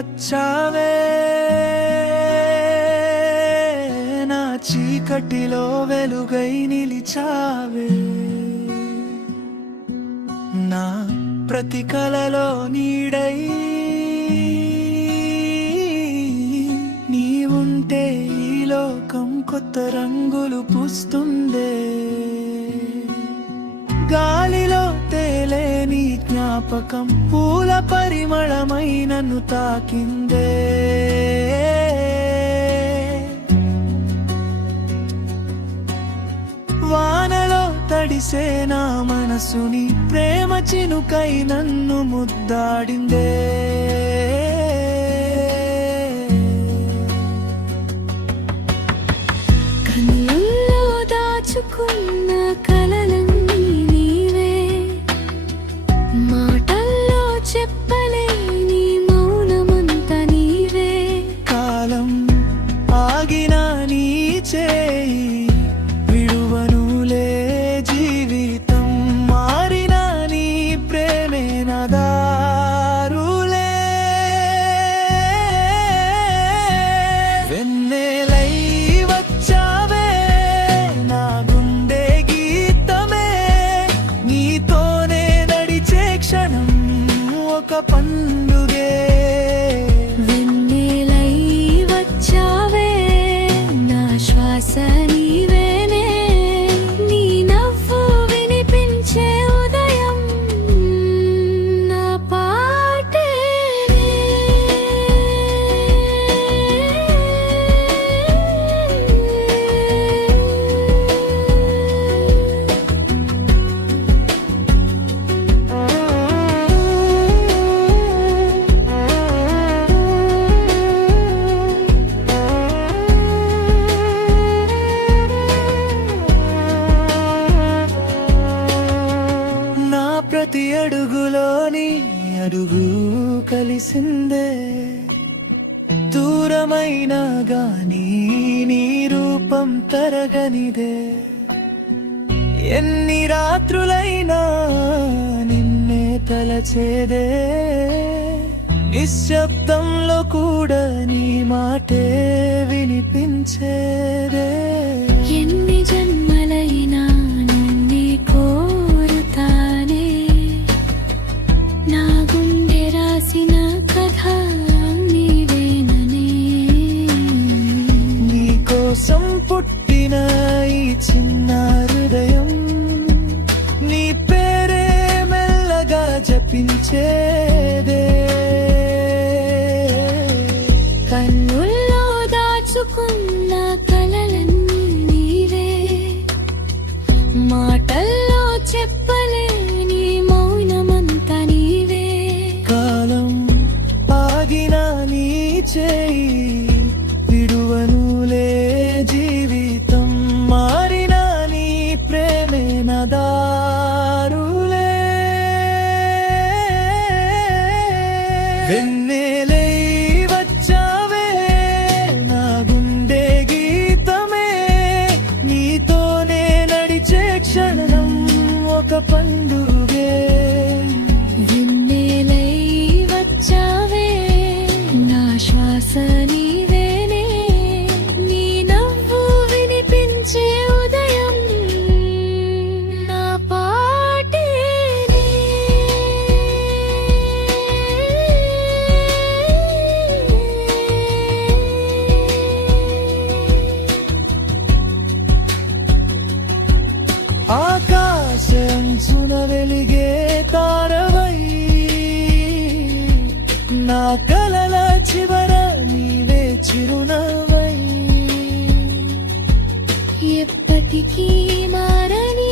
వచ్చావే నా చీకటిలో వెలుగై నిలిచావే నా ప్రతి కలలో నీడై నీవుంటే ఈ లోకం కొత్త రంగులు పూస్తుందే గాలిలో తేలే నీ జ్ఞాపకం పూల పరిమళమై నన్ను తాకిందే వానలో తడిసే నా మనసుని ప్రేమ చినుకై నన్ను ముద్దాడిందే కన్నుల్లో దాచుకున్న కలలన్నీ నీవే మాటల్లో చెప్పలేని మౌనమంత నీవే కాలం ఆగినా నీ చేయి విడువనులే జీవితం మారినా నీ ప్రేమే నా దారులే వెన్నెలై వచ్చావే నా గుండె గీతమే నీతోనే నడిచే క్షణం ఒక పండుగే వెన్నెలై వచ్చావే నా శ్వాస నీవేనే నీ నవ్వు వినిపించే ఉదయం నా పాటేనే నా ప్రతి అడుగులోని అడుగు కలిసిందే దూరమైనా గాని నీ రూపం తరగనిదే ఎన్ని రాత్రులైనా నిన్నే తలచేదే నిశ్శబ్దంలో కూడా నీ మాటే వినిపించేదే ఎన్ని జన్మలైనా నిన్నే కోరుతానే నా గుండె రాసిన కథ నీవేననే నీ కోసం పుట్టిన ఈ చిన్న హృదయం నీ పేరే మెల్లగా జపించేదే కన్నుల్లో దాచుకున్న కలలన్నీ నీవే మాటల్లో చెప్పలేని మౌనమంత నీవే కాలం ఆగినా నీ చేయి విడువనులే జీవితం మారినా నీ ప్రేమే నా దారులే వెన్నెలై వచ్చావే నా గుండె గీతమే నీతోనే నడిచే క్షణం ఒక పండుగే వెన్నెలై వచ్చావే నా శ్వాస నీవేనే నీ నవ్వు వినిపించే ఉదయం నా పాటేనే ఆకాశంచున వెలిగే తారవై నా కలల చివర నీవే చిరునవై ఎప్పటికీ మారని